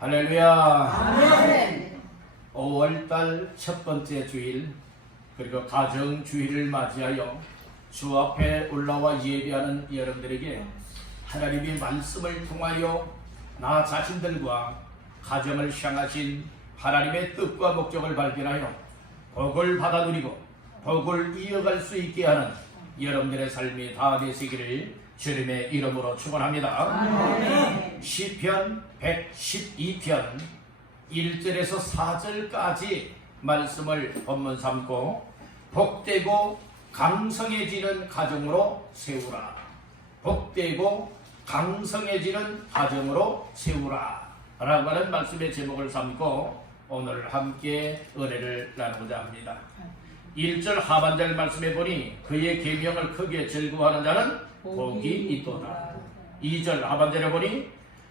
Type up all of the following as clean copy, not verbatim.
할렐루야. 아멘. 5월달 첫 번째 주일, 그리고 가정 주일을 맞이하여 주 앞에 올라와 예배하는 여러분들에게 하나님의 말씀을 통하여 나 자신들과 가정을 향하신 하나님의 뜻과 목적을 발견하여 복을 받아 누리고 복을 이어갈 수 있게 하는 여러분들의 삶이 다 되시기를 주님의 이름으로 축원합니다. 아멘. 시편 112편 1절에서 4절까지 말씀을 본문 삼고 복되고 강성해지는 가정으로 세우라. 복되고 강성해지는 가정으로 세우라 라고 하는 말씀의 제목을 삼고 오늘 함께 은혜를 나누고자 합니다. 1절 하반절 말씀에 보니 그의 계명을 크게 즐거워하는 자는 복이 있도다. 2절 하반절에 보니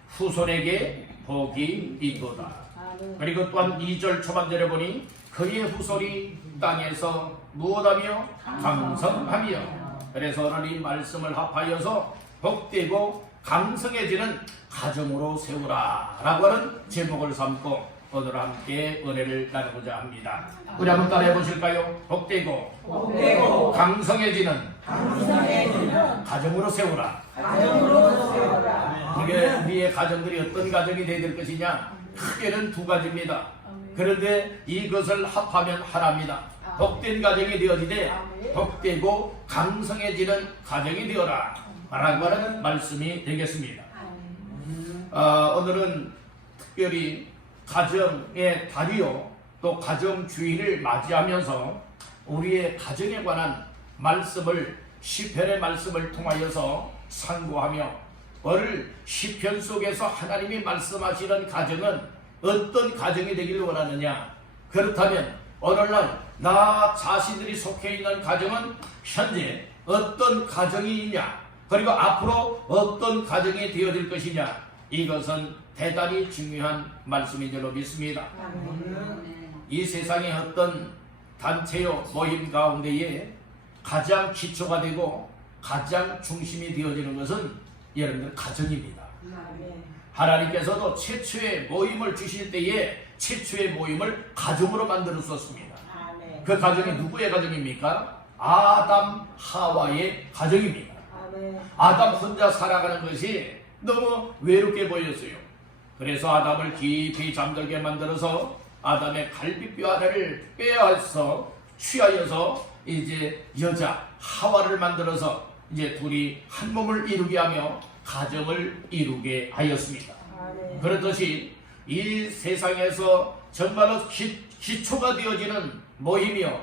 후손에게 복이 있도다. 그리고 또한 2절 초반절에 보니 그의 후손이 땅에서 무엇하며 강성하며. 그래서 오늘 이 말씀을 합하여서 복되고 강성해지는 가정으로 세우라 라고 하는 제목을 삼고 오늘 함께 은혜를 나누고자 합니다. 우리 한번 따라해 보실까요? 복되고 강성해지는 가정으로 세우라. 이게 우리의 가정들이 어떤 가정이 되어야 될 것이냐? 크게는 두 가지입니다. 그런데 이것을 합하면 하나입니다. 복된 가정이 되어지되 복되고 강성해지는 가정이 되어라 라고 하는 말씀이 되겠습니다. 오늘은 특별히 가정의 달이요 또 가정 주일을 맞이하면서 우리의 가정에 관한 말씀을 시편의 말씀을 통하여서 상고하며 오늘 시편 속에서 하나님이 말씀하시는 가정은 어떤 가정이 되기를 원하느냐. 그렇다면 오늘날 나 자신들이 속해 있는 가정은 현재 어떤 가정이 있냐, 그리고 앞으로 어떤 가정이 되어질 것이냐, 이것은 대단히 중요한 말씀인 줄로 믿습니다. 이 세상의 어떤 단체요 모임 가운데에 가장 기초가 되고 가장 중심이 되어지는 것은 여러분들 가정입니다. 하나님께서도 최초의 모임을 주실 때에 최초의 모임을 가정으로 만들었었습니다. 그 가정이 누구의 가정입니까? 아담 하와의 가정입니다. 아담 혼자 살아가는 것이 너무 외롭게 보였어요. 그래서 아담을 깊이 잠들게 만들어서 아담의 갈비뼈 하나를 빼앗아 취하여서 이제 여자 하와를 만들어서 이제 둘이 한 몸을 이루게 하며 가정을 이루게 하였습니다. 그렇듯이 이 세상에서 정말로 기초가 되어지는 모임이요,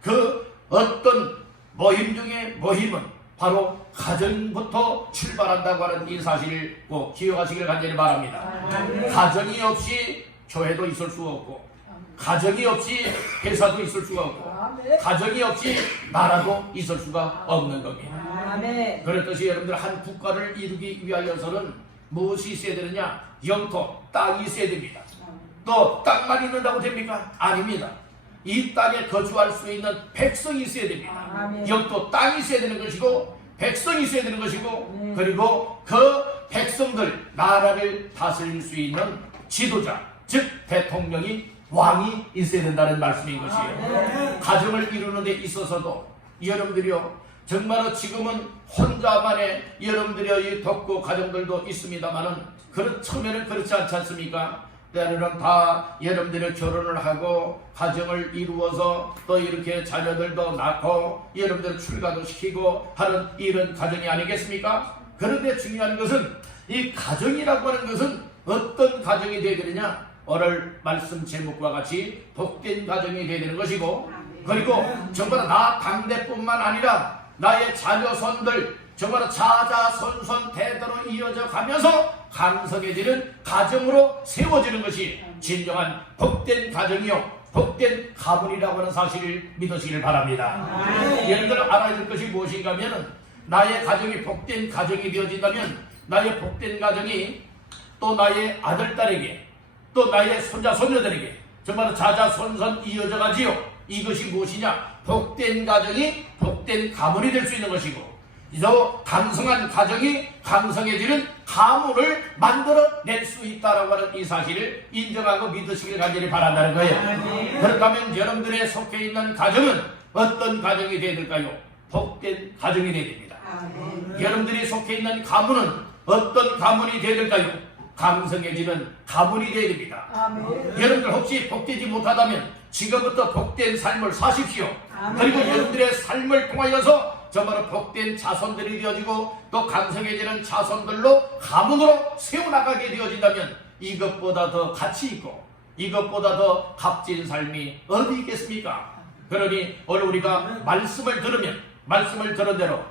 그 어떤 모임 중에 모임은 바로 가정부터 출발한다고 하는 이 사실을 꼭 기억하시길 간절히 바랍니다. 가정이 없이 교회도 있을 수 없고, 가정이 없이 회사도 있을 수가 없고, 가정이 없이 나라도 있을 수가 없는 겁니다. 그렇듯이 여러분들 한 국가를 이루기 위하여서는 무엇이 있어야 되느냐? 영토, 땅이 있어야 됩니다. 또 땅만 있는다고 됩니까? 아닙니다. 이 땅에 거주할 수 있는 백성이 있어야 됩니다. 영토, 땅이 있어야 되는 것이고 백성이 있어야 되는 것이고, 그리고 그 백성들, 나라를 다스릴 수 있는 지도자, 즉 대통령이, 왕이 있어야 된다는 말씀인 것이에요. 가정을 이루는 데 있어서도 여러분들이요, 정말로 지금은 혼자만의 여러분들의 덕고 가정들도 있습니다만은 처음에는 그렇지 않지 않습니까? 때로는 다 여러분들이 결혼을 하고 가정을 이루어서 또 이렇게 자녀들도 낳고 여러분들 출가도 시키고 하는 이런 가정이 아니겠습니까? 그런데 중요한 것은 이 가정이라고 하는 것은 어떤 가정이 되어야 되느냐? 오늘 말씀 제목과 같이 복된 가정이 되어야 되는 것이고, 그리고 정말 나 당대뿐만 아니라 나의 자녀손들 정말 자자손손 대대로 이어져 가면서 강성해지는 가정으로 세워지는 것이 진정한 복된 가정이요 복된 가문이라고 하는 사실을 믿으시길 바랍니다. 여러분들 알아야 될 것이 무엇인가 하면, 나의 가정이 복된 가정이 되어진다면 나의 복된 가정이 또 나의 아들, 딸에게 또 나의 손자, 손녀들에게 정말 자자손손 이어져 가지요. 이것이 무엇이냐? 복된 가정이 복된 가문이 될 수 있는 것이고, 저 강성한 가정이 강성해지는 가문을 만들어낼 수 있다라고 하는 이 사실을 인정하고 믿으시길 간절히 바란다는 거예요. 그렇다면 여러분들의 속해 있는 가정은 어떤 가정이 되어야 될까요? 복된 가정이 되어야 됩니다. 여러분들이 속해 있는 가문은 어떤 가문이 되어야 될까요? 강성해지는 가문이 되어야 됩니다. 여러분들 혹시 복되지 못하다면 지금부터 복된 삶을 사십시오. 그리고 여러분들의 삶을 통하여서 정말로 복된 자손들이 되어지고 또 강성해지는 자손들로 가문으로 세워나가게 되어진다면 이것보다 더 가치 있고 이것보다 더 값진 삶이 어디 있겠습니까? 그러니 오늘 우리가 말씀을 들으면 말씀을 들은 대로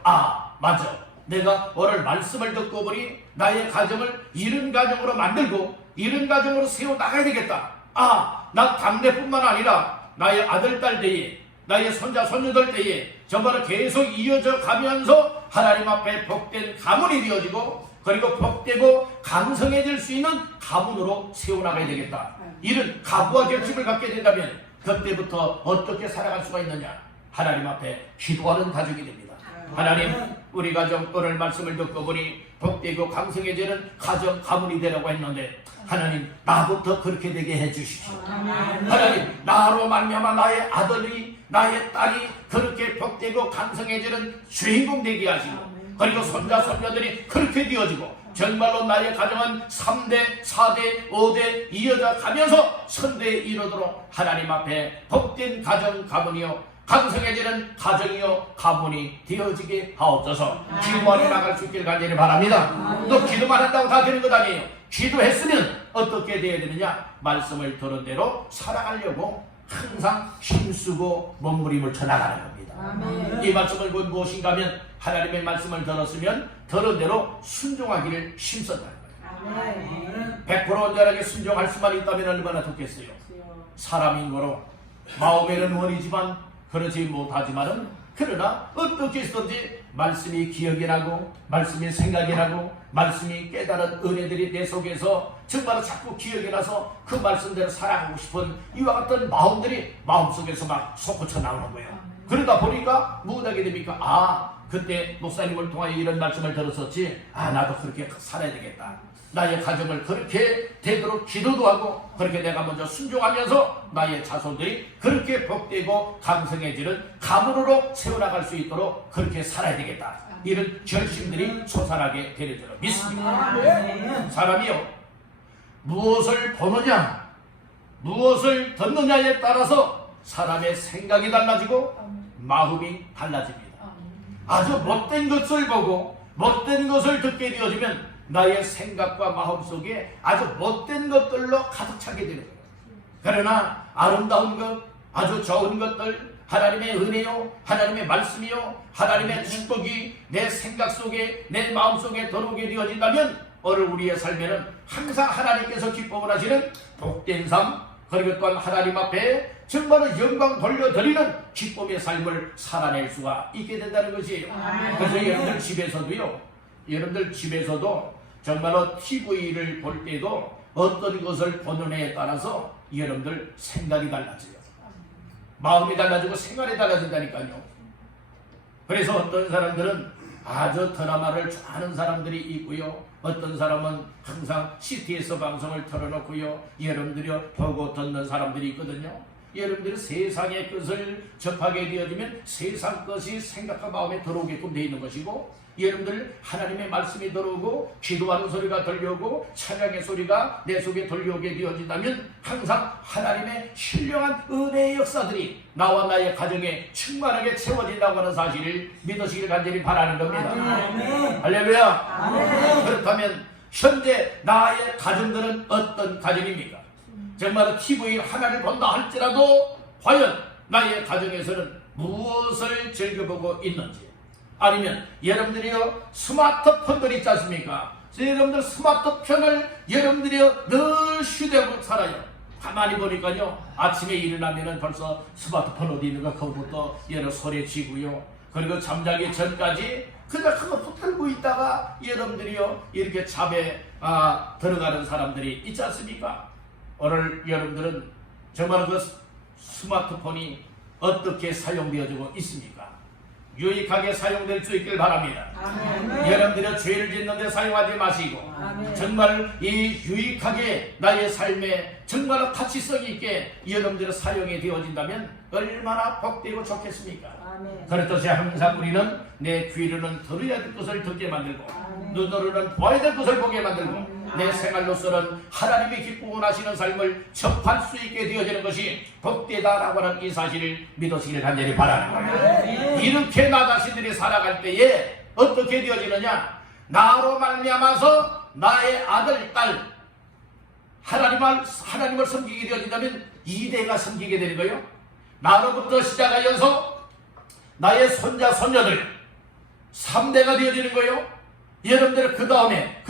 맞아, 내가 오늘 말씀을 듣고 보니 나의 가정을 이런 가정으로 만들고 이런 가정으로 세워나가야 되겠다. 나 당대뿐만 아니라 나의 아들, 딸 때에 나의 손자, 손녀들 때에 정말로 계속 이어져 가면서 하나님 앞에 복된 가문이 되어지고 그리고 복되고 강성해질 수 있는 가문으로 세워나가야 되겠다. 이런 각오와 결심을 갖게 된다면 그때부터 어떻게 살아갈 수가 있느냐? 하나님 앞에 기도하는 가족이 됩니다. 하나님, 우리 가정 오늘 말씀을 듣고 보니 복되고 강성해지는 가정, 가문이 되라고 했는데 하나님, 나부터 그렇게 되게 해주십시오. 하나님, 나로 말미암아 나의 아들이 나의 딸이 그렇게 복되고 강성해지는 주인공 되게 하시고 그리고 손자, 손녀들이 그렇게 되어지고 정말로 나의 가정은 3대, 4대, 5대 이어져 가면서 선대에 이르도록 하나님 앞에 복된 가정, 가문이요 강성해지는 가정이요 가문이 되어지게 하옵소서. 기도만 나갈 수 있길 간절히 바랍니다. 또 기도만 한다고 다 되는 것 아니에요. 기도했으면 어떻게 되어야 되느냐? 말씀을 들은 대로 살아가려고 항상 힘쓰고 몸부림을 쳐나가는 겁니다. 이 말씀을 곧 무엇인가 하면 하나님의 말씀을 들었으면 들은 대로 순종하기를 힘쓴다는 거예요. 100% 온전하게 순종할 수만 있다면 얼마나 좋겠어요. 사람인 거로 마음에는 원이지만 그러지 못하지만은 그러나 어떻게 해서든지 말씀이 기억이 나고 말씀이 생각이 나고 말씀이 깨달은 은혜들이 내 속에서 정말 자꾸 기억이 나서 그 말씀대로 살아가고 싶은 이와 같은 마음들이 마음속에서 막 솟구쳐 나오는 거예요. 그러다 보니까 무엇하게 됩니까? 그때 목사님을 통하여 이런 말씀을 들었었지. 나도 그렇게 살아야 되겠다. 나의 가정을 그렇게 되도록 기도도 하고 그렇게 내가 먼저 순종하면서 나의 자손들이 그렇게 복되고 강성해지는 가문으로 세워나갈 수 있도록 그렇게 살아야 되겠다. 이런 결심들이 솟아나게 되는 줄 믿습니다. 사람이요, 무엇을 보느냐 무엇을 듣느냐에 따라서 사람의 생각이 달라지고 마음이 달라집니다. 아주 못된 것을 보고 못된 것을 듣게 되어지면 나의 생각과 마음 속에 아주 못된 것들로 가득 차게 되는 거예요. 그러나 아름다운 것, 아주 좋은 것들, 하나님의 은혜요, 하나님의 말씀이요, 하나님의 축복이 내 생각 속에, 내 마음 속에 들어오게 되어진다면 오늘 우리의 삶에는 항상 하나님께서 기뻐을 하시는 복된 삶, 그리고 또한 하나님 앞에 정말로 영광 돌려드리는 기쁨의 삶을 살아낼 수가 있게 된다는 것이에요. 그래서 여러분들 집에서도 정말로 TV를 볼 때도 어떤 것을 보느냐에 따라서 여러분들 생각이 달라져요. 마음이 달라지고 생활이 달라진다니까요. 그래서 어떤 사람들은 아주 드라마를 좋아하는 사람들이 있고요. 어떤 사람은 항상 CT에서 방송을 틀어놓고요. 여러분들이 보고 듣는 사람들이 있거든요. 여러분들이 세상의 것을 접하게 되어지면 세상 것이 생각과 마음에 들어오게끔 되어 있는 것이고 여러분들 하나님의 말씀이 들어오고 기도하는 소리가 들려오고 찬양의 소리가 내 속에 들려오게 되어진다면 항상 하나님의 신령한 은혜의 역사들이 나와 나의 가정에 충만하게 채워진다고 하는 사실을 믿으시길 간절히 바라는 겁니다. 할렐루야. 그렇다면 현재 나의 가정들은 어떤 가정입니까? 정말 TV 하나를 본다 할지라도 과연 나의 가정에서는 무엇을 즐겨보고 있는지, 아니면 여러분들이요 스마트폰들 있지 않습니까? 여러분들 스마트폰을 여러분들이요 늘 휴대폰으로 살아요. 가만히 보니까요 아침에 일어나면은 벌써 스마트폰 어디 있는가 그것부터 여러 소리치고요. 그리고 잠자기 전까지 그냥 그거 붙들고 있다가 여러분들이요 이렇게 잠에 들어가는 사람들이 있지 않습니까? 오늘 여러분들은 정말 그 스마트폰이 어떻게 사용되어지고 있습니까? 유익하게 사용될 수 있길 바랍니다. 아멘. 여러분들은 죄를 짓는데 사용하지 마시고 아멘. 정말 이 유익하게 나의 삶에 정말 가치성 있게 여러분들의 사용이 되어진다면 얼마나 복되고 좋겠습니까? 아멘. 그렇듯이 항상 우리는 내 귀로는 들어야 될 것을 듣게 만들고 아멘. 눈으로는 보아야 될 것을 보게 만들고 내 생활로서는 하나님이 기쁘고 원하시는 삶을 접할 수 있게 되어지는 것이 복되다라고 하는 이 사실을 믿으시기를 간절히 바라는 거예요. 이렇게 나 자신들이 살아갈 때에 어떻게 되어지느냐? 나로 말미암아서 나의 아들, 딸 하나님을 섬기게 되어진다면 이대가 섬기게 되는 거예요. 나로부터 시작하여서 나의 손자, 손녀들 3대가 되어지는 거예요. 여러분들 그 다음에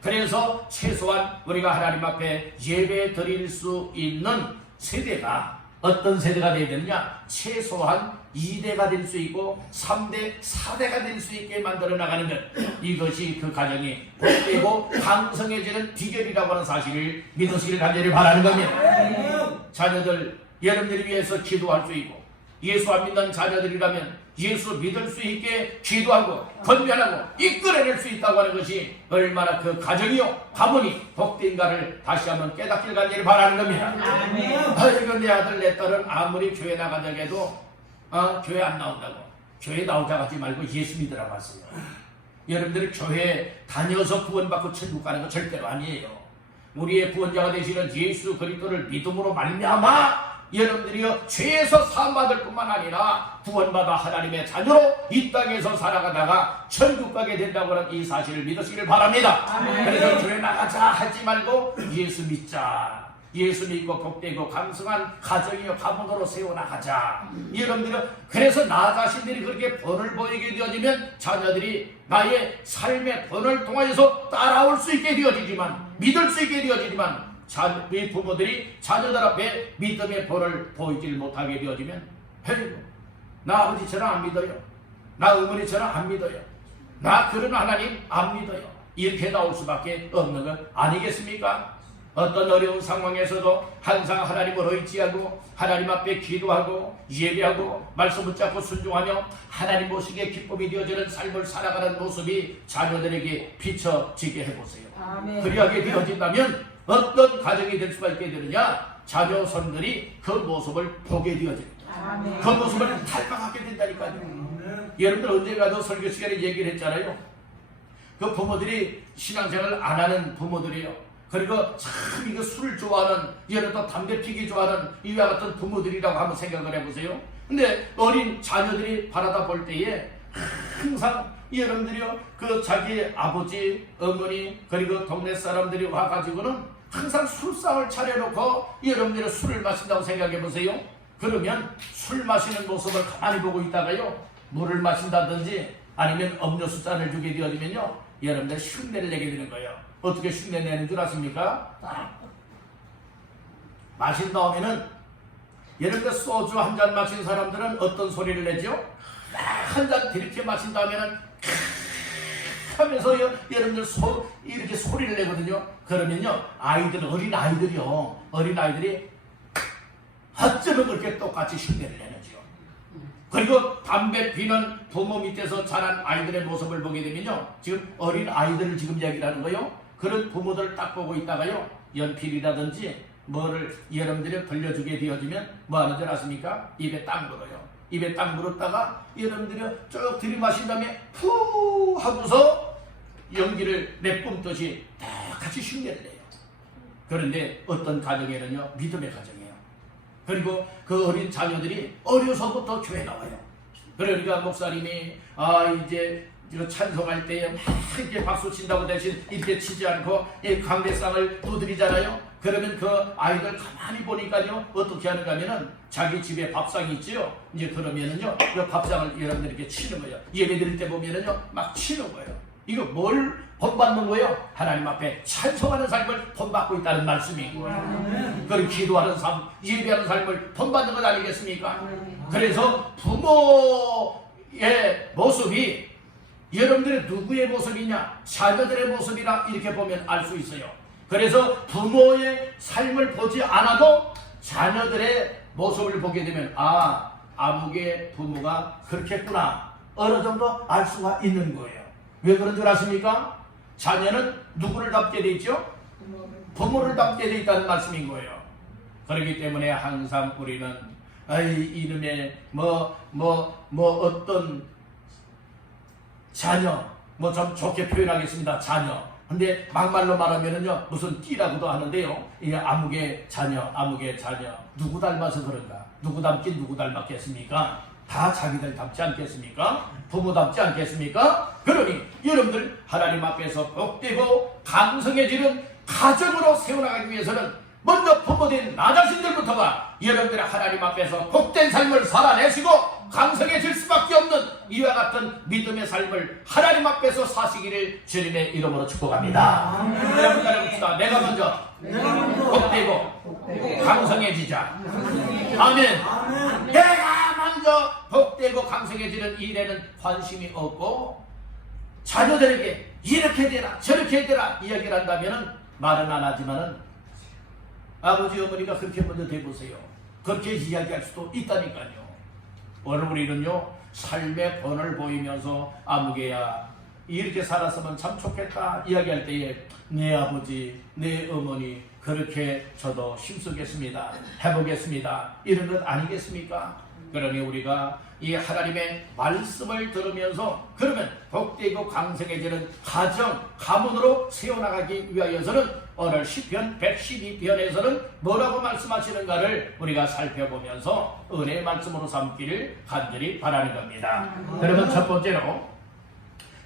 그래서 최소한 우리가 하나님 앞에 예배 드릴 수 있는 세대가 어떤 세대가 되어야 되느냐? 최소한 2대가 될 수 있고 3대, 4대가 될 수 있게 만들어 나가는 것, 이것이 그 가정이 복되고 강성해지는 비결이라고 하는 사실을 믿으시길 간절히 바라는 겁니다. 자녀들 여러분들을 위해서 기도할 수 있고 예수 안 믿는 자녀들이라면 예수 믿을 수 있게 기도하고 권면하고 이끌어낼 수 있다고 하는 것이 얼마나 그 가정이요 가문이 복된가를 다시 한번 깨닫길 간절히 바라는 겁니다. 아이고 내 아들 내 딸은 아무리 교회 나가자고 해도 교회 안 나온다고 교회 나오자 하지 말고 예수 믿으라고 하세요. 여러분들이 교회 다녀서 구원받고 천국 가는 거 절대로 아니에요. 우리의 구원자가 되시는 예수 그리스도를 믿음으로 말미암아 여러분들이요 죄에서 사함받을 뿐만 아니라 구원받아 하나님의 자녀로 이 땅에서 살아가다가 천국 가게 된다고 하는 이 사실을 믿으시길 바랍니다. 그래서 교회 나가자 하지 말고 예수 믿자. 예수 믿고 복되고 강성한 가정이요 가문으로 세워나가자. 여러분들은 그래서 나 자신들이 그렇게 본을 보이게 되어지면 자녀들이 나의 삶의 본을 통하여서 따라올 수 있게 되어지지만 믿을 수 있게 되어지지만 우리 부모들이 자녀들 앞에 믿음의 본을 보이질 못하게 되어지면 나 아버지처럼 안 믿어요. 나 어머니처럼 안 믿어요. 나 그런 하나님 안 믿어요. 이렇게 나올 수밖에 없는 것 아니겠습니까? 어떤 어려운 상황에서도 항상 하나님을 의지하고 하나님 앞에 기도하고 예배하고 말씀 붙잡고 순종하며 하나님 모시기에 기쁨이 되어지는 삶을 살아가는 모습이 자녀들에게 비춰지게 해보세요. 그리하게 되어진다면 어떤 가정이 될 수가 있게 되느냐? 자녀손들이 그 모습을 보게 되어집니다. 그 모습을 닮아가게 된다니까요. 여러분들 언젠가도 설교 시간에 얘기를 했잖아요. 그 부모들이 신앙생활을 안 하는 부모들이에요. 그리고 참 이거 술을 좋아하는 여러분 담배 피기 좋아하는 이와 같은 부모들이라고 한번 생각을 해보세요. 근데 어린 자녀들이 바라다 볼 때에 항상 여러분들이요 그 자기 아버지 어머니 그리고 동네 사람들이 와가지고는 항상 술상을 차려놓고 여러분들이 술을 마신다고 생각해보세요. 그러면 술 마시는 모습을 가만히 보고 있다가요 물을 마신다든지 아니면 음료수 잔을 주게 되어지면요 여러분들 흉내를 내게 되는 거예요. 어떻게 흉내 내는 줄 아십니까? 마신 다음에는 여러분들 소주 한 잔 마신 사람들은 어떤 소리를 내죠? 한 잔 이렇게 마신 다음에는 하면서 여러분들 이렇게 소리를 내거든요. 그러면요 어린 아이들이 어쩌면 그렇게 똑같이 흉내를 내는지요. 그리고 담배 피는 부모 밑에서 자란 아이들의 모습을 보게 되면요 지금 어린 아이들을 지금 이야기를 하는 거예요. 그런 부모들을 딱 보고 있다가요 연필이라든지 뭐를 여러분들이 돌려주게 되어지면 뭐 하는 줄 아십니까? 입에 딱 물어요. 입에 딱 물었다가 여러분들이 쭉 들이마신 다음에 푸 하고서 연기를 내뿜듯이 다 같이 흉내를 내요. 그런데 어떤 가정에는요 믿음의 가정이에요. 그리고 그 어린 자녀들이 어려서부터 교회 나와요. 그러니까 목사님이 이제 찬송할 때에 막 이렇게 박수 친다고 대신 이렇게 치지 않고 이 강대상을 두드리잖아요. 그러면 그 아이들 가만히 보니까요 어떻게 하는가 하면은 자기 집에 밥상이 있지요. 이제 그러면은요 그 밥상을 여러분들 이렇게 치는 거예요. 예배 드릴 때 보면은요 막 치는 거예요. 이거 뭘 본받는 거예요? 하나님 앞에 찬송하는 삶을 본받고 있다는 말씀이고 그리고 기도하는 삶, 예배하는 삶을 본받는 것 아니겠습니까? 그래서 부모의 모습이 여러분들의 누구의 모습이냐? 자녀들의 모습이라 이렇게 보면 알 수 있어요. 그래서 부모의 삶을 보지 않아도 자녀들의 모습을 보게 되면 아무개 부모가 그렇겠구나. 어느 정도 알 수가 있는 거예요. 왜 그런 줄 아십니까? 자녀는 누구를 닮게 돼 있죠? 부모를 닮게 돼 있다는 말씀인 거예요. 그렇기 때문에 항상 우리는 이름에 어떤 자녀, 좀 좋게 표현하겠습니다. 자녀. 근데 막말로 말하면은요, 무슨 띠라고도 하는데요. 이 아무개 자녀. 누구 닮아서 그런가? 누구 닮긴 누구 닮았겠습니까? 다 자기들 닮지 않겠습니까? 부모 닮지 않겠습니까? 그러니 여러분들 하나님 앞에서 복되고 강성해지는 가정으로 세워나가기 위해서는 먼저 부모된 나 자신들부터가 여러분들의 하나님 앞에서 복된 삶을 살아내시고 강성해질 수밖에 없는 이와 같은 믿음의 삶을 하나님 앞에서 사시기를 주님의 이름으로 축복합니다. 여러분 따라봅시다. 내가 먼저 복되고 강성해지자. 아멘. 내가 먼저 복되고 강성해지는 일에는 관심이 없고 자녀들에게 이렇게 되라 저렇게 되라 이야기를 한다면 말은 안 하지만은 아버지 어머니가 그렇게 먼저 돼보세요. 그렇게 이야기할 수도 있다니까요. 오늘 우리는요 삶의 본을 보이면서 아무개야 이렇게 살았으면 참 좋겠다 이야기할 때에 내 아버지 내 어머니 그렇게 저도 힘쓰겠습니다 해보겠습니다 이런 것 아니겠습니까? 그러니 우리가 이 하나님의 말씀을 들으면서 그러면 복되고 강성해지는 가문으로 세워나가기 위하여서는 오늘 시편 112편에서는 뭐라고 말씀하시는가를 우리가 살펴보면서 은혜의 말씀으로 삼기를 간절히 바라는 겁니다. 그러면 첫 번째로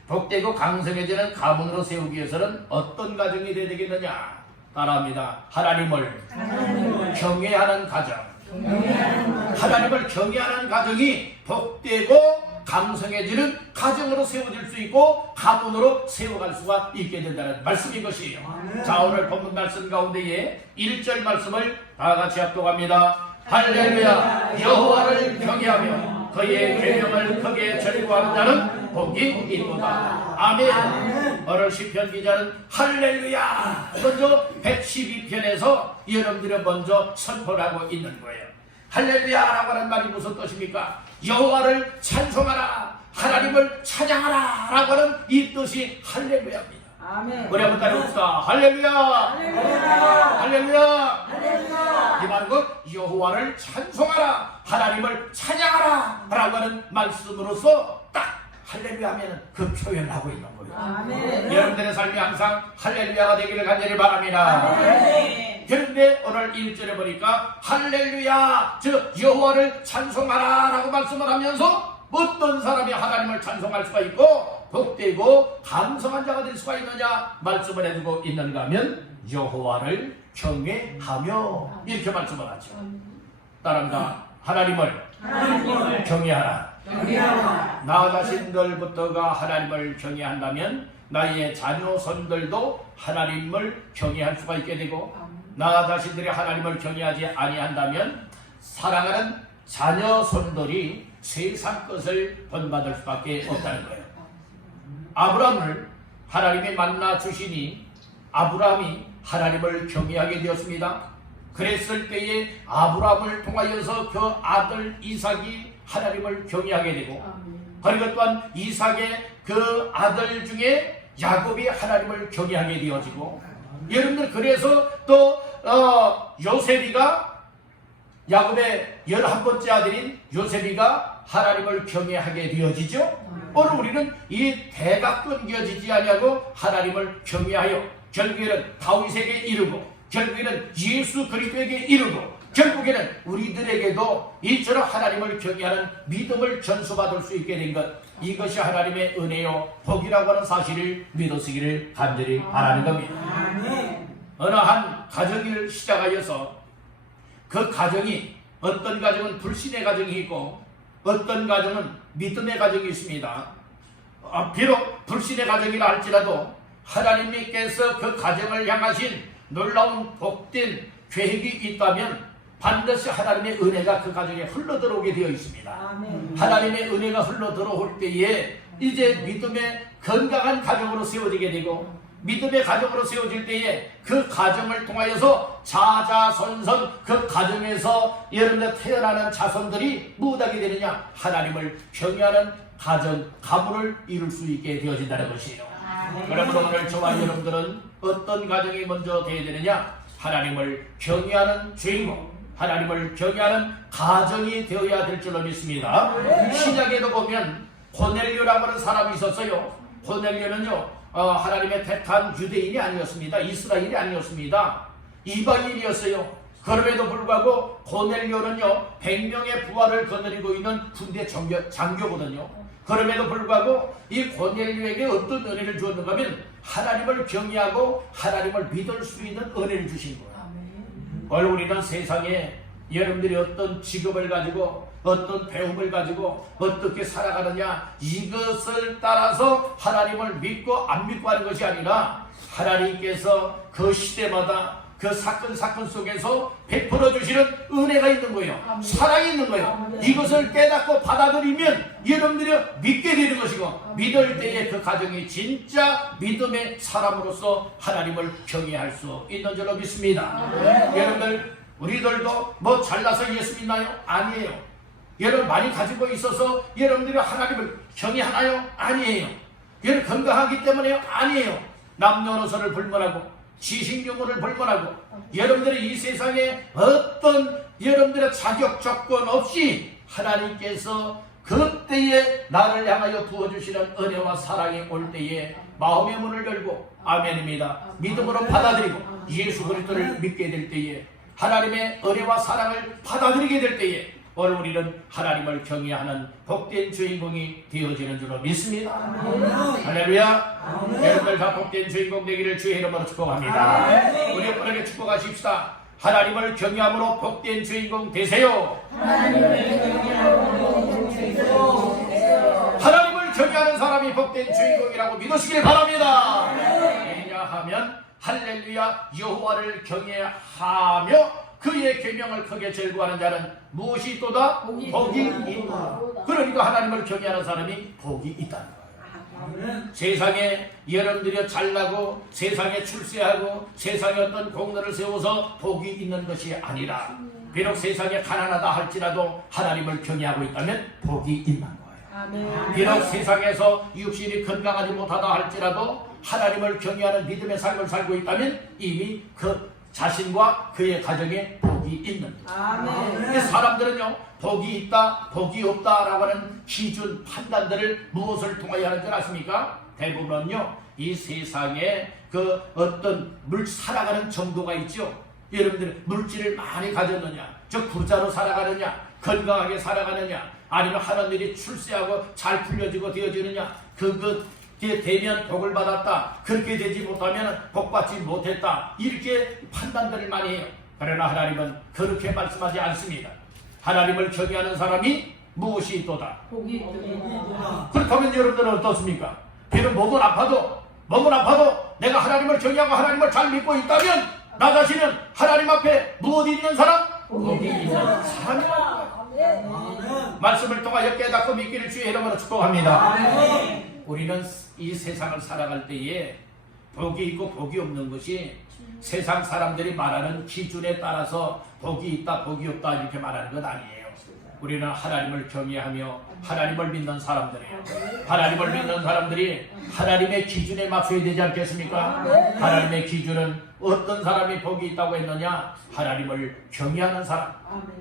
복되고 강성해지는 가문으로 세우기 위해서는 어떤 가정이 되어야 되겠느냐? 따라합니다. 하나님을 경외하는 가정. 하나님을 경외하는 가정이 복되고 강성해지는 가정으로 세워질 수 있고 가문으로 세워갈 수가 있게 된다는 말씀인 것이에요. 자, 오늘 본문 말씀 가운데에 1절 말씀을 다 같이 합독합니다. 할렐루야. 여호와를 경외하며 그의 계명을 크게 즐거워하는 자는 복이 있도다. 아멘. 오늘 시편 기자는 할렐루야 먼저 112편에서 여러분들이 먼저 선포하고 있는 거예요. 할렐루야라고 하는 말이 무슨 뜻입니까? 여호와를 찬송하라, 하나님을 찬양하라 라고 하는 이 뜻이 할렐루야입니다. 아멘. 우리 한번 따라합시다. 할렐루야. 할렐루야. 할렐루야. 할렐루야. 이 말은 여호와를 찬송하라, 하나님을 찬양하라 라고 하는 말씀으로서 딱 할렐루야 하면 그 표현을 하고 있는 거예요. 아멘. 여러분들의 삶이 항상 할렐루야가 되기를 간절히 바랍니다. 아멘. 그런데 오늘 1절에 보니까 할렐루야 즉 여호와를 찬송하라 라고 말씀을 하면서 어떤 사람이 하나님을 찬송할 수가 있고 복되고 감성한 자가 될 수가 있느냐 말씀을 해두고 있는가 하면 여호와를 경외하며 이렇게 말씀을 하죠. 따라합니다. 하나님을 경외하라. 나 자신들부터가 하나님을 경외한다면 나의 자녀손들도 하나님을 경외할 수가 있게 되고 나 자신들이 하나님을 경외하지 아니한다면 사랑하는 자녀손들이 세상 것을 본받을 수밖에 없다는 거예요. 아브라함을 하나님이 만나 주시니 아브라함이 하나님을 경외하게 되었습니다. 그랬을 때에 아브라함을 통하여서 그 아들 이삭이 하나님을 경외하게 되고 그리고 또한 이삭의 그 아들 중에 야곱이 하나님을 경외하게 되어지고 여러분들 그래서 또 요셉이가 야곱의 11번째 아들인 요셉이가 하나님을 경외하게 되어지죠. 오늘 우리는 이 대가 끊겨지지 아니하고 하나님을 경외하여 결국에는 다윗에게 이르고 결국에는 예수 그리스도에게 이르고 결국에는 우리들에게도 이처럼 하나님을 경외하는 믿음을 전수받을 수 있게 된 것, 이것이 하나님의 은혜요 복이라고 하는 사실을 믿으시기를 간절히 바라는 겁니다. 어느 한 가정을 시작하여서 그 가정이 어떤 가정은 불신의 가정이 있고 어떤 가정은 믿음의 가정이 있습니다. 비록 불신의 가정이라 할지라도 하나님께서 그 가정을 향하신 놀라운 복된 계획이 있다면 반드시 하나님의 은혜가 그 가정에 흘러들어오게 되어 있습니다. 아멘. 하나님의 은혜가 흘러들어올 때에 이제 믿음의 건강한 가정으로 세워지게 되고 믿음의 가정으로 세워질 때에 그 가정을 통하여서 자자손손 그 가정에서 여러분들 태어나는 자손들이 무엇하게 되느냐? 하나님을 경외하는 가정, 가문을 이룰 수 있게 되어진다는 것이에요. 그러므로 오늘 저와 여러분들은 어떤 가정이 먼저 되어야 되느냐? 하나님을 경외하는 주인공, 하나님을 경외하는 가정이 되어야 될 줄로 믿습니다. 신약에도 보면 고넬료라고 하는 사람이 있었어요. 고넬료는요, 하나님의 택한 유대인이 아니었습니다. 이스라엘이 아니었습니다. 이방인이었어요. 그럼에도 불구하고 고넬료는요 100명의 부하를 거느리고 있는 군대 장교거든요. 그럼에도 불구하고 이 고넬료에게 어떤 은혜를 주었는가 하면 하나님을 경외하고 하나님을 믿을 수 있는 은혜를 주신 거예요. 오늘 우리는 세상에 여러분들이 어떤 직업을 가지고 어떤 배움을 가지고 어떻게 살아가느냐, 이것을 따라서 하나님을 믿고 안 믿고 하는 것이 아니라 하나님께서 그 시대마다 그 사건 속에서 베풀어 주시는 은혜가 있는 거예요. 사랑이 있는 거예요. 이것을 깨닫고 받아들이면 여러분들이 믿게 되는 것이고, 믿을 때에 그 가정이 진짜 믿음의 사람으로서 하나님을 경외할 수 있는 줄로 믿습니다. 여러분들, 우리들도 뭐 잘나서 예수 믿나요? 아니에요. 여러분 많이 가지고 있어서 여러분들이 하나님을 경외하나요? 아니에요. 여러분 건강하기 때문에요? 아니에요. 남녀노소를 불문하고 지식 유무를 불문하고 여러분들이 이 세상에 어떤 여러분들의 자격 조건 없이 하나님께서 그때에 나를 향하여 부어주시는 은혜와 사랑이 올 때에 마음의 문을 열고 아멘입니다. 믿음으로 받아들이고 예수 그리스도를 믿게 될 때에 하나님의 은혜와 사랑을 받아들이게 될 때에 오늘 우리는 하나님을 경외하는 복된 주인공이 되어지는 줄로 믿습니다. 할렐루야. 여러분들 다 복된 주인공 되기를 주의 이름으로 축복합니다. 우리 여러분에게 축복하십시다. 하나님을 경외함으로 복된 주인공 되세요. 하나님을 경외하는 사람이 복된 주인공이라고 믿으시길 바랍니다. 왜냐하면 할렐루야, 여호와를 경외하며 그의 계명을 크게 즐거워하는 자는 무엇이 있도다? 복이 있다. 그러니까 하나님을 경외하는 사람이 복이 있다는 거예요. 세상에 여러분들이 잘나고 세상에 출세하고 세상에 어떤 공로를 세워서 복이 있는 것이 아니라, 비록 세상에 가난하다 할지라도 하나님을 경외하고 있다면 복이 있는 거예요. 비록 세상에서 육신이 건강하지 못하다 할지라도 하나님을 경외하는 믿음의 삶을 살고 있다면 이미 그 자신과 그의 가정에 복이 있는 거예요. 사람들은요 복이 있다 복이 없다 라고 하는 기준 판단들을 무엇을 통하여 하는 줄 아십니까? 대부분은요 이 세상에 그 어떤 살아가는 정도가 있죠. 여러분들 물질을 많이 가졌느냐, 즉 부자로 살아가느냐, 건강하게 살아가느냐, 아니면 하는 일이 출세하고 잘 풀려지고 되어지느냐, 그게 되면 복을 받았다, 그렇게 되지 못하면 복받지 못했다, 이렇게 판단들을 많이 해요. 그러나 하나님은 그렇게 말씀하지 않습니다. 하나님을 경외하는 사람이 무엇이 있도다? 복이 있도다. 그렇다면 여러분들은 어떻습니까? 비록 몸은 아파도 내가 하나님을 경외하고 하나님을 잘 믿고 있다면 나 자신은 하나님 앞에 무엇이 있는 사람? 복이 있는 사람이라는 거예요. 말씀을 통하여 깨닫고 믿기를 주의 이름으로 축복합니다. 우리는 이 세상을 살아갈 때에 복이 있고 복이 없는 것이 세상 사람들이 말하는 기준에 따라서 복이 있다 복이 없다 이렇게 말하는 것 아니에요. 우리는 하나님을 경외하며 하나님을 믿는 사람들이에요. 하나님을 믿는 사람들이 하나님의 기준에 맞춰야 되지 않겠습니까? 하나님의 기준은 어떤 사람이 복이 있다고 했느냐? 하나님을 경외하는 사람.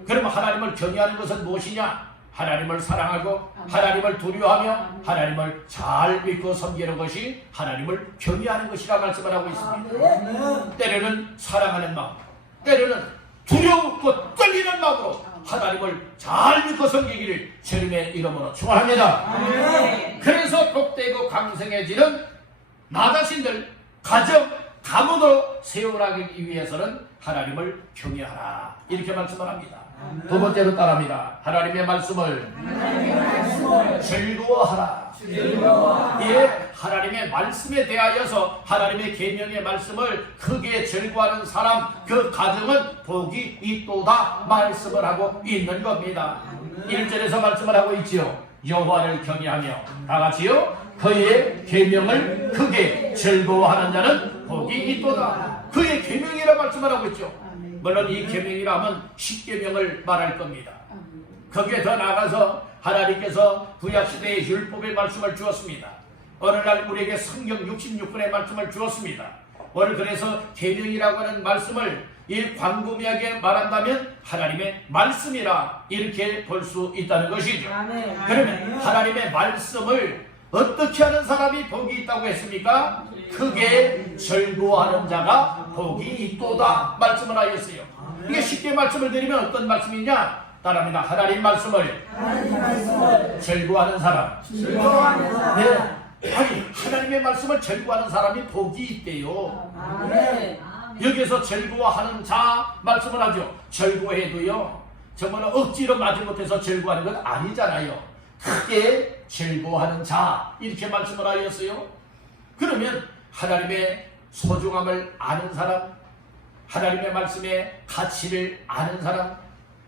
그러면 하나님을 경외하는 것은 무엇이냐? 하나님을 사랑하고 하나님을 두려워하며 하나님을 잘 믿고 섬기는 것이 하나님을 경외하는 것이라 말씀을 하고 있습니다. 때로는 사랑하는 마음, 때로는 두려움고 떨리는 마음으로 하나님을 잘 믿고 섬기기를 주님의 이름으로 축원합니다. 그래서 복되고 강성해지는 나 자신들 가정, 가문으로 세워나가기 위해서는 하나님을 경외하라 이렇게 말씀을 합니다. 두 번째로 따라합니다. 하나님의 말씀을 즐거워하라. 예, 하나님의 말씀에 대하여서 하나님의 계명의 말씀을 크게 즐거워하는 사람, 그 가정은 복이 있도다 말씀을 하고 있는 겁니다. 1절에서 말씀을 하고 있지요. 여호와를 경외하며 다 같이요. 그의 계명을 크게 즐거워하는 자는 복이 있도다. 그의 계명이라 말씀을 하고 있죠. 물론 이 계명이라 하면 10계명을 말할 겁니다. 거기에 더 나아가서 하나님께서 구약시대의 율법의 말씀을 주었습니다. 어느 날 우리에게 성경 66권의 말씀을 주었습니다. 오늘 그래서 계명이라고 하는 말씀을 이 광범위하게 말한다면 하나님의 말씀이라 이렇게 볼 수 있다는 것이죠. 그러면 하나님의 말씀을 어떻게 하는 사람이 복이 있다고 했습니까? 크게 절구하는 자가 복이 있도다 말씀을 하였어요. 이게 쉽게 말씀을 드리면 어떤 말씀이냐? 따라합니다. 하나님 말씀을 절구하는 사람. 네. 아니, 하나님의 말씀을 절구하는 사람이 복이 있대요. 여기서 절구하는 자 말씀을 하죠. 절구해도요, 정말 억지로 마지 못해서 절구하는 건 아니잖아요. 크게 절구하는 자 이렇게 말씀을 하였어요. 그러면 하나님의 소중함을 아는 사람, 하나님의 말씀의 가치를 아는 사람,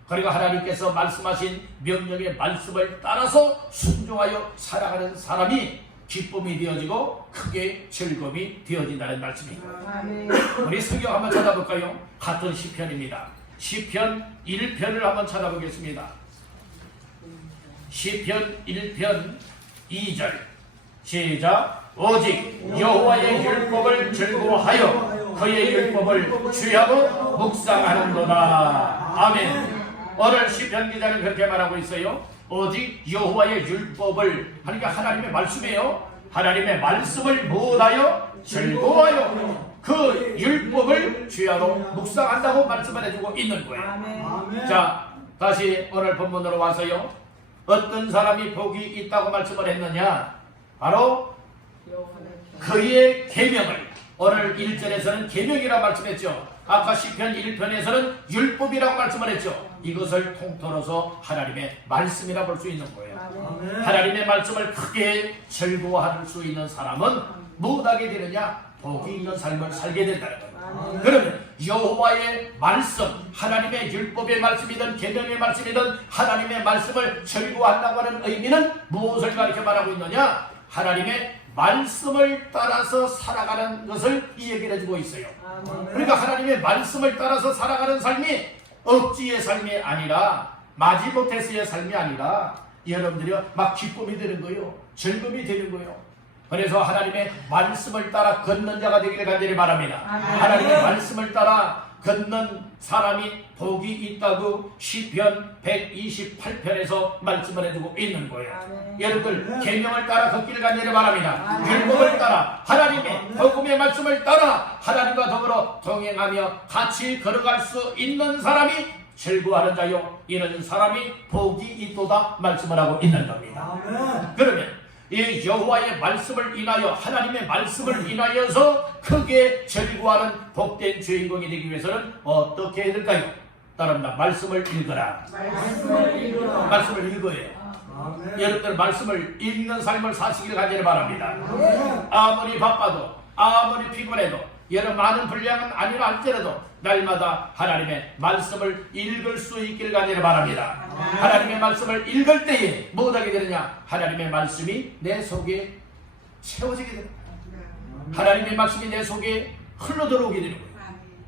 그리고 하나님께서 말씀하신 명령의 말씀을 따라서 순종하여 살아가는 사람이 기쁨이 되어지고 크게 즐거움이 되어진다는 말씀입니다. 우리 성경 한번 찾아볼까요? 같은 시편입니다. 시편 1편을 한번 찾아보겠습니다. 시편 1편 2절 시작. 오직 여호와의 율법을 즐거워하여 그의 율법을 주야로 묵상하는도다. 아멘. 오늘 시편 기자는 그렇게 말하고 있어요. 오직 여호와의 율법을, 그러니까 하나님의 말씀이에요. 하나님의 말씀을 뭐하여 즐거워하여 그 율법을 주야로 묵상한다고 말씀을 해주고 있는 거예요. 아멘. 자, 다시 오늘 본문으로 와서요. 어떤 사람이 복이 있다고 말씀을 했느냐? 바로 그의 계명을, 오늘 1절에서는 계명이라고 말씀했죠. 아까 시편 1편에서는 율법이라고 말씀을 했죠. 이것을 통틀어서 하나님의 말씀이라 볼 수 있는 거예요. 아멘. 하나님의 말씀을 크게 즐거워할 수 있는 사람은 무엇하게 되느냐? 복이 있는 삶을 살게 된다는 거예요. 그러면 여호와의 말씀, 하나님의 율법의 말씀이든 계명의 말씀이든 하나님의 말씀을 즐거워한다고 하는 의미는 무엇을 가르쳐 말하고 있느냐? 하나님의 말씀을 따라서 살아가는 것을 이 얘기를 해주고 있어요. 그러니까 하나님의 말씀을 따라서 살아가는 삶이 억지의 삶이 아니라, 마지못해서의 삶이 아니라 여러분들이 막 기쁨이 되는 거예요. 즐거움이 되는 거예요. 그래서 하나님의 말씀을 따라 걷는 자가 되기를 간절히 바랍니다. 하나님의 말씀을 따라 걷는 사람이 복이 있다고 시편 128편에서 말씀을 해주고 있는 거예요. 여러분들 계명을 따라 걷기를 간절히 바랍니다. 율법을 따라, 하나님의 복음의 말씀을 따라 하나님과 더불어 동행하며 같이 걸어갈 수 있는 사람이 즐거워하는 자요, 이런 사람이 복이 있도다 말씀을 하고 있는 겁니다. 그러면 이 여호와의 말씀을 인하여, 하나님의 말씀을 인하여서 크게 즐거워하는 복된 주인공이 되기 위해서는 어떻게 해야 될까요? 따릅니다. 말씀을 읽어라. 말씀을 읽어요. 여러분들 말씀을 읽는 삶을 사시기를 간절히 바랍니다. 아무리 바빠도, 아무리 피곤해도, 여러 많은 분량은 아니라 할지라도 날마다 하나님의 말씀을 읽을 수 있기를 간절히 바랍니다. 하나님의 말씀을 읽을 때에 무엇하게 되느냐? 하나님의 말씀이 내 속에 채워지게 됩니다. 하나님의 말씀이 내 속에 흘러들어오게 되는 거예요.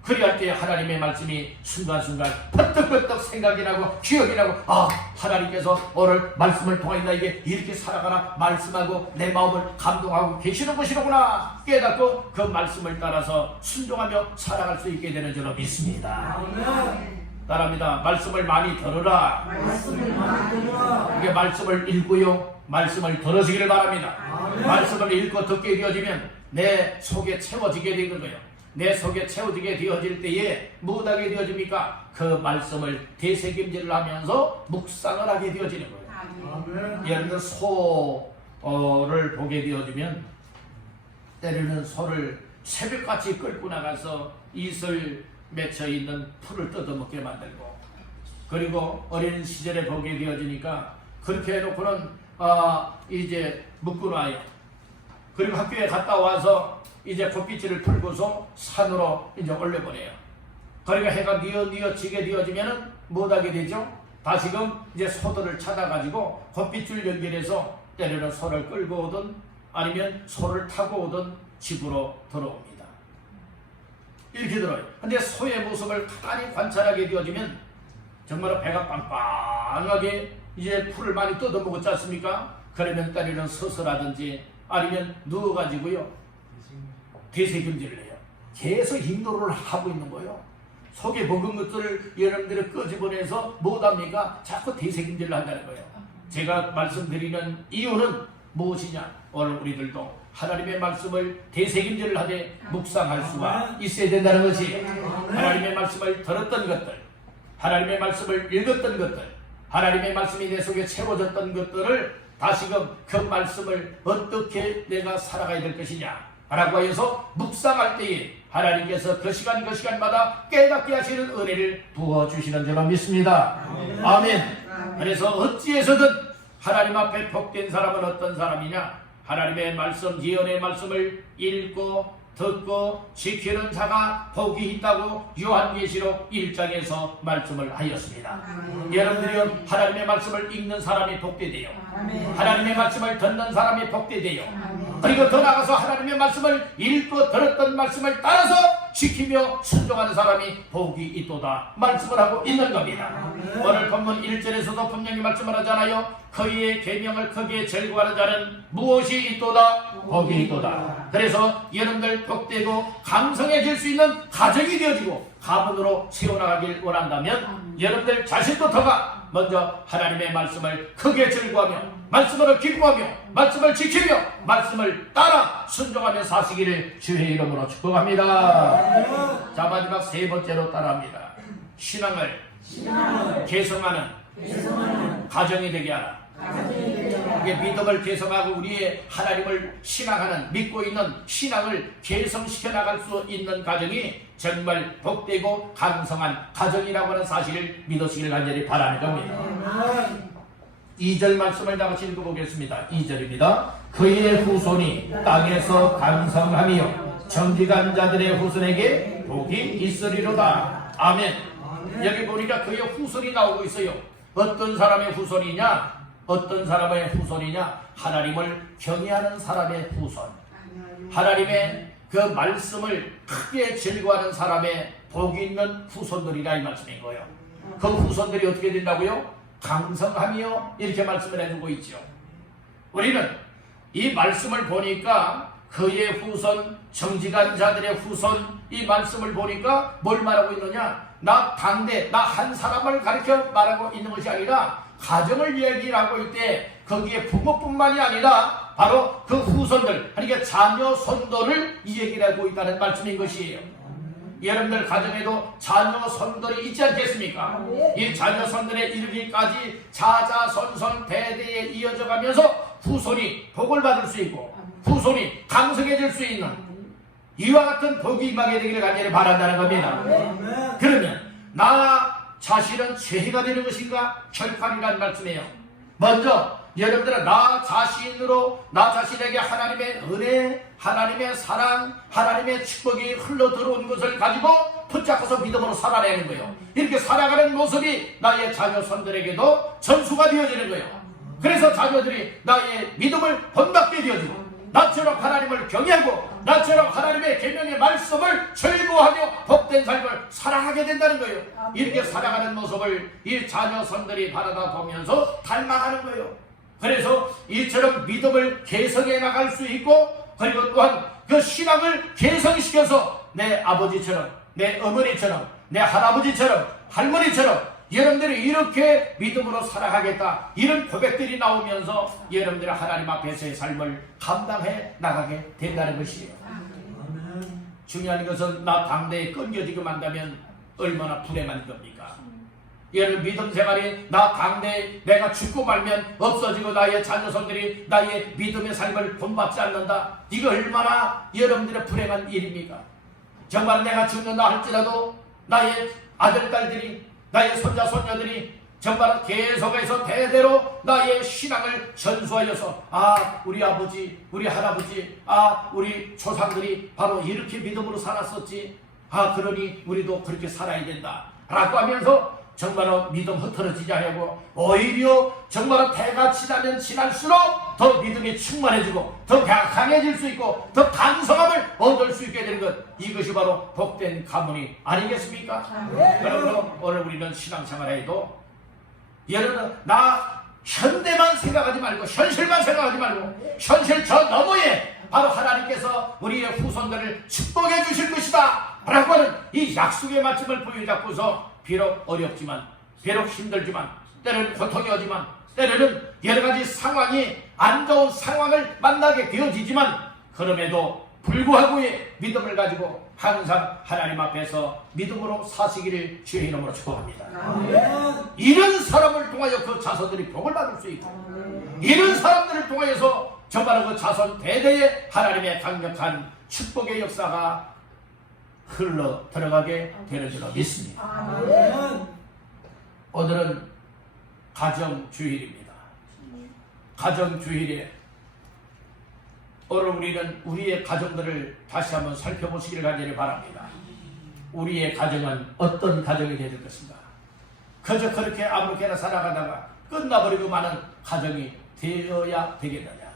그리할 때 하나님의 말씀이 순간순간 퍼뜩퍼뜩 생각이 나고 기억이 나고, 아, 하나님께서 오늘 말씀을 통해 나에게 이렇게 살아가라 말씀하고 내 마음을 감동하고 계시는 것이로구나 깨닫고 그 말씀을 따라서 순종하며 살아갈 수 있게 되는 줄로 믿습니다. 따라합니다. 말씀을 많이 들으라. 이게 말씀을 읽고요, 말씀을 들으시기를 바랍니다. 말씀을 읽고 듣게 되어지면 내 속에 채워지게 되는 거예요. 내 속에 채워지게 되어질 때에 무엇하게 되어집니까? 그 말씀을 되새김질을 하면서 묵상을 하게 되어지는 거예요. 예를 들어 소를 보게 되어지면 때로는 소를 새벽같이 끌고 나가서 이슬 맺혀 있는 풀을 뜯어먹게 만들고, 그리고 어린 시절에 보게 되어지니까 그렇게 해놓고는 이제 묶고 놔요. 그리고 학교에 갔다 와서 이제 콧비치를 풀고서 산으로 이제 올려보내요. 그러니까 해가 뉘어지게 되어지면은 못하게 되죠. 다시금 이제 소들을 찾아가지고 콧비줄 연결해서 때로는 소를 끌고 오든 아니면 소를 타고 오든 집으로 들어옵니다. 이렇게 들어요. 근데 소의 모습을 가만히 관찰하게 되어지면 정말 배가 빵빵하게 이제 풀을 많이 뜯어 먹었지 않습니까? 그러면 딸이는 서서라든지 아니면 누워가지고요 되새김질을 해요. 계속 힘노를 하고 있는 거예요. 속에 먹은 것들을 여러분들이 끄집어내서 못합니까? 자꾸 되새김질을 한다는 거예요. 제가 말씀드리는 이유는 무엇이냐? 오늘 우리들도 하나님의 말씀을 되새김질을 하되 묵상할 수가 있어야 된다는 것이, 하나님의 말씀을 들었던 것들, 하나님의 말씀을 읽었던 것들, 하나님의 말씀이 내 속에 채워졌던 것들을 다시금 그 말씀을 어떻게 내가 살아가야 될 것이냐 라고 해서 묵상할 때에 하나님께서 그 시간마다 깨닫게 하시는 은혜를 부어주시는 줄로 믿습니다. 아멘. 그래서 어찌해서든 하나님 앞에 복된 사람은 어떤 사람이냐? 하나님의 말씀, 예언의 말씀을 읽고 듣고 지키는 자가 복이 있다고 요한계시록 1장에서 말씀을 하였습니다. 여러분들이 하나님의 말씀을 읽는 사람이 복되되요, 하나님의 말씀을 듣는 사람이 복되되요, 그리고 더 나아가서 하나님의 말씀을 읽고 들었던 말씀을 따라서 지키며 순종하는 사람이 복이 있도다 말씀을 하고 있는 겁니다. 오늘 본문 1절에서도 분명히 말씀을 하잖아요. 그의 계명을 크게 즐거워하는 자는 무엇이 있도다? 복이 있도다. 그래서 여러분들 복되고 강성해질 수 있는 가정이 되어지고 가문으로 세워나가길 원한다면 여러분들 자신부터가 먼저 하나님의 말씀을 크게 즐거워하며 말씀으로 기뻐하며 말씀을 지키며 말씀을 따라 순종하며 사시기를 주의 이름으로 축복합니다. 자, 마지막 세 번째로 따라합니다. 신앙을 개성하는 가정이 되게 하라. 이게 믿음을 개성하고 우리의 하나님을 신앙하는, 믿고 있는 신앙을 개성시켜 나갈 수 있는 가정이 정말 복되고 강성한 가정이라고 하는 사실을 믿으시길 간절히 바라는 겁니다. 2절 말씀을 다 같이 읽어보겠습니다. 2절입니다. 그의 후손이 땅에서 강성하며 정직한 자들의 후손에게 복이 있으리로다. 아멘. 여기 보니까 그의 후손이 나오고 있어요. 어떤 사람의 후손이냐? 어떤 사람의 후손이냐? 하나님을 경외하는 사람의 후손, 하나님의 그 말씀을 크게 즐거워하는 사람의 복이 있는 후손들이라 이 말씀인 거예요. 그 후손들이 어떻게 된다고요? 강성하며 이렇게 말씀을 해주고 있죠. 우리는 이 말씀을 보니까 그의 후손, 정직한 자들의 후손, 이 말씀을 보니까 뭘 말하고 있느냐? 나 당대, 나 한 사람을 가르쳐 말하고 있는 것이 아니라 가정을 얘기하고 있을 때 거기에 부모뿐만이 아니라 바로 그 후손들, 그러니까 자녀 손도를 이 얘기를 하고 있다는 말씀인 것이에요. 여러분들 가정에도 자녀 손들이 있지 않겠습니까? 이 자녀 손들에 이르기까지 자자손손 대대에 이어져 가면서 후손이 복을 받을 수 있고 후손이 강성해질 수 있는 이와 같은 복이 임하게 되기를 간절히 바란다는 겁니다. 그러면 나 자신은 죄가 되는 것인가? 결코 아니라는 말씀이에요. 먼저 여러분들은 나 자신으로, 나 자신에게 하나님의 은혜, 하나님의 사랑, 하나님의 축복이 흘러 들어온 것을 가지고 붙잡고서 믿음으로 살아내는 거예요. 이렇게 살아가는 모습이 나의 자녀 손들에게도 전수가 되어지는 거예요. 그래서 자녀들이 나의 믿음을 본받게 되어지고 나처럼 하나님을 경외하고 나처럼 하나님의 계명의 말씀을 즐거워하며 복된 삶을 살아가게 된다는 거예요. 이렇게 살아가는 모습을 이 자녀 손들이 바라다 보면서 닮아가는 거예요. 그래서 이처럼 믿음을 개성해 나갈 수 있고, 그리고 또한 그 신앙을 개성시켜서 내 아버지처럼, 내 어머니처럼, 내 할아버지처럼, 할머니처럼 여러분들이 이렇게 믿음으로 살아가겠다, 이런 고백들이 나오면서 여러분들이 하나님 앞에서의 삶을 감당해 나가게 된다는 것이에요. 중요한 것은 나 당대에 끊겨지기만 한다면 얼마나 불행한 겁니까? 여러분 믿음 생활이 나 당대에 내가 죽고 말면 없어지고 나의 자녀손들이 나의 믿음의 삶을 본받지 않는다, 이거 얼마나 여러분들의 불행한 일입니까? 정말 내가 죽는다 할지라도 나의 아들, 딸들이, 나의 손자, 손녀들이 정말 계속해서 대대로 나의 신앙을 전수하여서 우리 아버지, 우리 할아버지, 우리 조상들이 바로 이렇게 믿음으로 살았었지, 그러니 우리도 그렇게 살아야 된다 라고 하면서 정말로 믿음 흐트러지지 않고 오히려 정말로 때가 지나면 지날수록 더 믿음이 충만해지고 더 강해질 수 있고 더 강성함을 얻을 수 있게 되는 것, 이것이 바로 복된 가문이 아니겠습니까? 그러므로 오늘 우리는 신앙생활에도 여러분 나 현대만 생각하지 말고 현실만 생각하지 말고 현실 저 너머에 바로 하나님께서 우리의 후손들을 축복해 주실 것이다 라고 하는 이 약속의 말씀을 부여잡고서 비록 어렵지만 비록 힘들지만 때로는 고통이 오지만 때로는 여러가지 상황이 안 좋은 상황을 만나게 되어지지만 그럼에도 불구하고의 믿음을 가지고 항상 하나님 앞에서 믿음으로 사시기를 주의 이름으로 축복합니다. 이런 사람을 통하여 그 자손들이 복을 받을 수 있고 이런 사람들을 통하여서 정말 그 자손 대대에 하나님의 강력한 축복의 역사가 흘러 들어가게 되는 줄로 믿습니다. 오늘은 가정주일입니다. 가정주일에 오늘 우리는 우리의 가정들을 다시 한번 살펴보시기를 간절히 바랍니다. 우리의 가정은 어떤 가정이 되는 것인가? 그저 그렇게 아무렇게나 살아가다가 끝나버리고 마는 가정이 되어야 되겠느냐?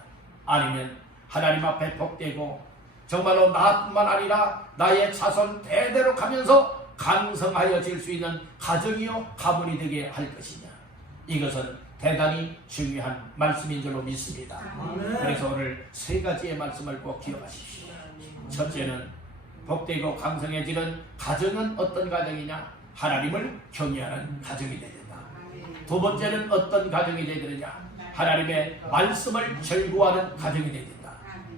아니면 하나님 앞에 복되고 정말로 나뿐만 아니라 나의 자손 대대로 가면서 강성하여질 수 있는 가정이요 가문이 되게 할 것이냐? 이것은 대단히 중요한 말씀인 줄로 믿습니다. 그래서 오늘 세 가지의 말씀을 꼭 기억하십시오. 첫째는 복되고 강성해지는 가정은 어떤 가정이냐? 하나님을 경외하는 가정이 되야 된다. 두 번째는 어떤 가정이 되야 되느냐? 하나님의 말씀을 절구하는 가정이 되야 된다.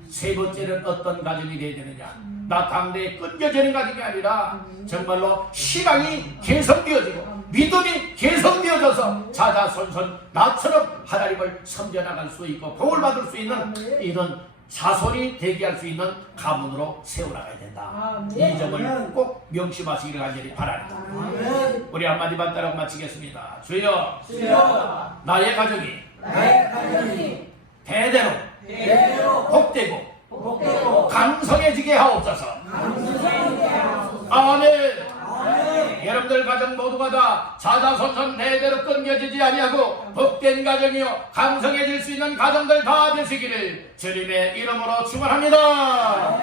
세 번째는 어떤 가정이 되야 되느냐? 나 당대에 끊겨지는 가정이 아니라 정말로 신앙이 개성되어지고 믿음이 개성되어져서 자자손손 나처럼 하나님을 섬겨나갈 수 있고 복을 받을 수 있는 이런 자손이 되게 할 수 있는 가문으로 세워나가야 된다. 이 점을 꼭 명심하시기를 간절히 바랍니다. 우리 한마디만 따라 마치겠습니다. 주여, 나의 가정이 대대로 복되고 강성해지게 하옵소서. 아멘. 여러분들 가정 모두가 다 자자손손 대대로 끊겨지지 아니하고 복된 가정이요 강성해질 수 있는 가정들 다 되시기를 주님의 이름으로 축원합니다.